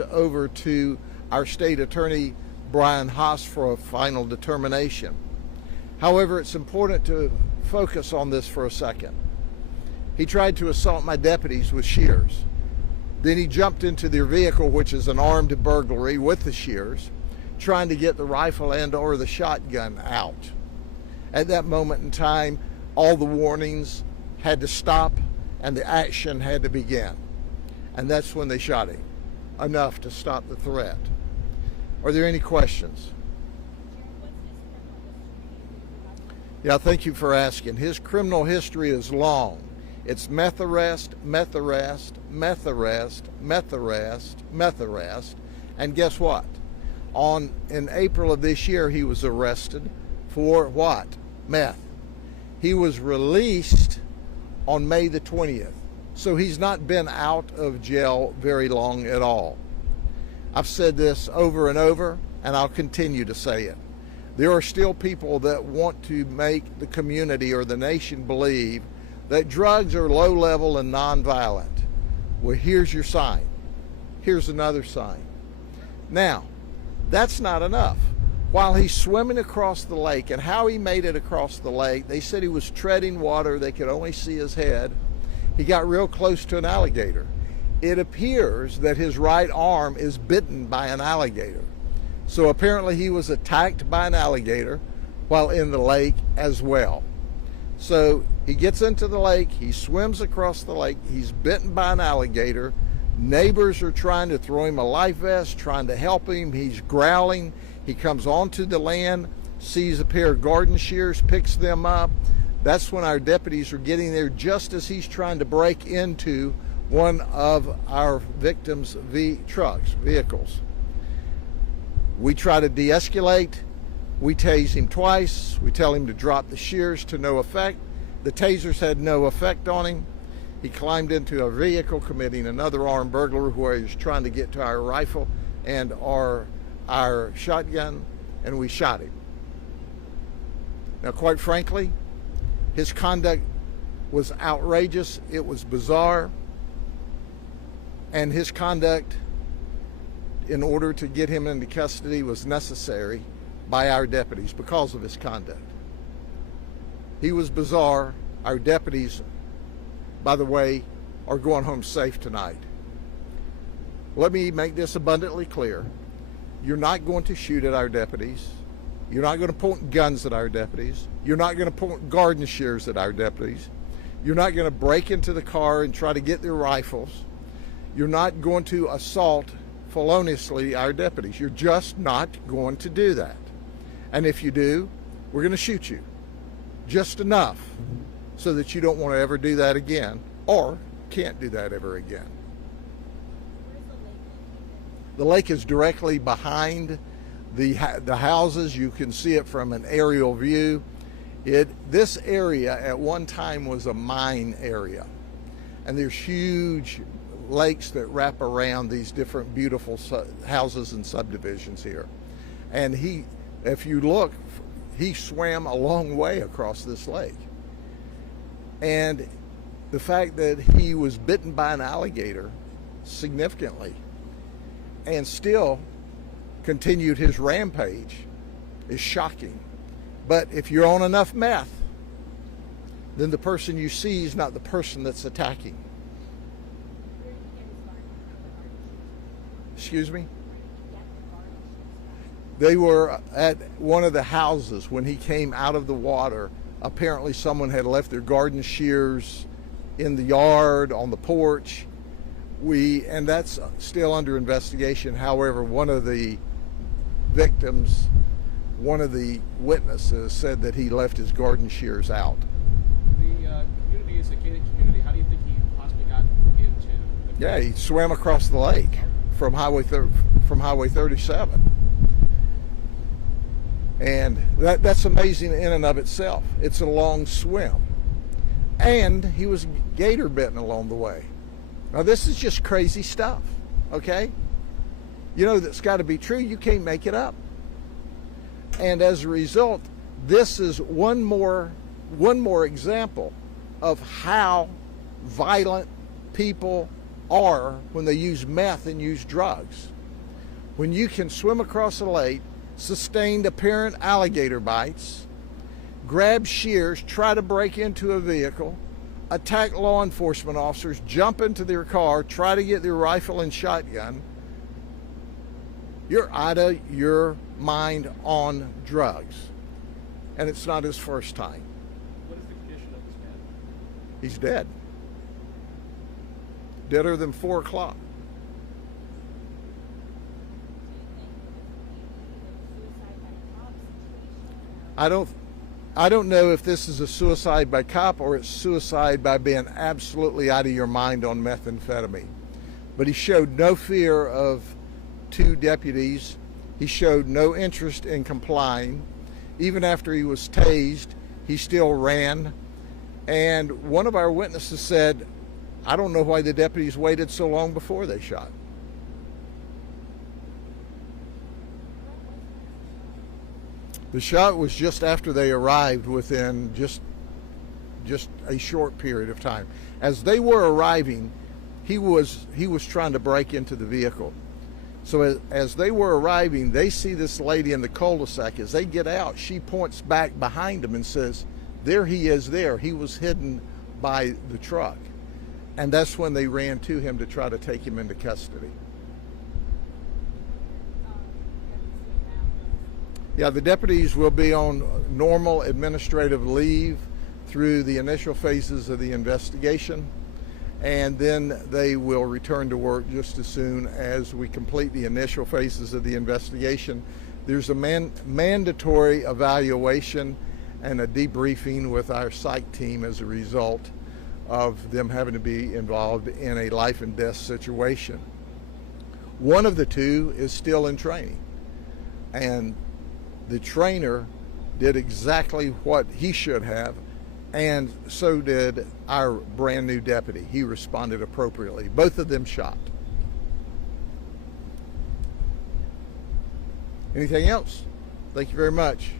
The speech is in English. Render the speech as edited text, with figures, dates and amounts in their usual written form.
over to our state attorney, Brian Haas, for a final determination. However, it's important to focus on this for a second. He tried to assault my deputies with shears. Then he jumped into their vehicle, which is an armed burglary with the shears, trying to get the rifle and or the shotgun out. At that moment in time, all the warnings had to stop and the action had to begin. And that's when they shot him, enough to stop the threat. Are there any questions? Yeah, thank you for asking. His criminal history is long. It's meth arrest, meth arrest, meth arrest, meth arrest, meth arrest. And guess what? In April of this year, he was arrested for what? Meth. He was released on May the 20th. So he's not been out of jail very long at all. I've said this over and over, and I'll continue to say it. There are still people that want to make the community or the nation believe that drugs are low level and nonviolent. Well, here's your sign. Here's another sign. Now, that's not enough. While he's swimming across the lake, and how he made it across the lake, they said he was treading water. They could only see his head. He got real close to an alligator. It appears that his right arm is bitten by an alligator. So apparently he was attacked by an alligator while in the lake as well. So he gets into the lake, he swims across the lake, he's bitten by an alligator. Neighbors are trying to throw him a life vest, trying to help him. He's growling. He comes onto the land, sees a pair of garden shears, picks them up. That's when our deputies are getting there just as he's trying to break into one of our victims' vehicles. We try to de-escalate. We tase him twice. We tell him to drop the shears, to no effect. The tasers had no effect on him. He climbed into a vehicle, committing another armed burglary where he was trying to get to our rifle and our shotgun, and we shot him. Now, quite frankly, his conduct was outrageous. It was bizarre. And his conduct, in order to get him into custody, was necessary by our deputies because of his conduct. He was bizarre. Our deputies, by the way, are going home safe tonight. Let me make this abundantly clear. You're not going to shoot at our deputies. You're not going to point guns at our deputies. You're not going to point garden shears at our deputies. You're not going to break into the car and try to get their rifles. You're not going to assault feloniously our deputies. You're just not going to do that. And if you do, we're going to shoot you. Just enough so that you don't want to ever do that again, or can't do that ever again. The lake is directly behind the houses. You can see it from an aerial view. This area at one time was a mine area, and there's huge lakes that wrap around these different beautiful houses and subdivisions here. And if you look, he swam a long way across this lake. And the fact that he was bitten by an alligator significantly and still continued his rampage is shocking. But if you're on enough meth, then the person you see is not the person that's attacking. Excuse me? They were at one of the houses when he came out of the water. Apparently someone had left their garden shears in the yard, on the porch. And that's still under investigation. However, one of the victims, one of the witnesses, said that he left his garden shears out. The community is a gated community. How do you think he possibly got into the... Yeah, he swam across the lake from Highway 37. And that's amazing in and of itself. It's a long swim. And he was gator bitten along the way. Now, this is just crazy stuff, okay? You know, that's got to be true. You can't make it up. And as a result, this is one more example of how violent people or when they use meth and use drugs. When you can swim across a lake, sustained apparent alligator bites, grab shears, try to break into a vehicle, attack law enforcement officers, jump into their car, try to get their rifle and shotgun, you're out of your mind on drugs. And it's not his first time. What is the condition of this man? He's dead. Deader than 4 o'clock. I don't know if this is a suicide by cop or it's suicide by being absolutely out of your mind on methamphetamine. But he showed no fear of 2 deputies. He showed no interest in complying. Even after he was tased, he still ran. And one of our witnesses said, I don't know why the deputies waited so long before they shot. The shot was just after they arrived, within just a short period of time. As they were arriving, he was trying to break into the vehicle. So as they were arriving, they see this lady in the cul-de-sac. As they get out, she points back behind him and says, there he is there. He was hidden by the truck. And that's when they ran to him to try to take him into custody. Yeah, the deputies will be on normal administrative leave through the initial phases of the investigation, and then they will return to work just as soon as we complete the initial phases of the investigation. There's a mandatory evaluation and a debriefing with our psych team as a result of them having to be involved in a life and death situation. One of the 2 is still in training, and the trainer did exactly what he should have, and so did our brand new deputy. He responded appropriately. Both of them shot. Anything else? Thank you very much.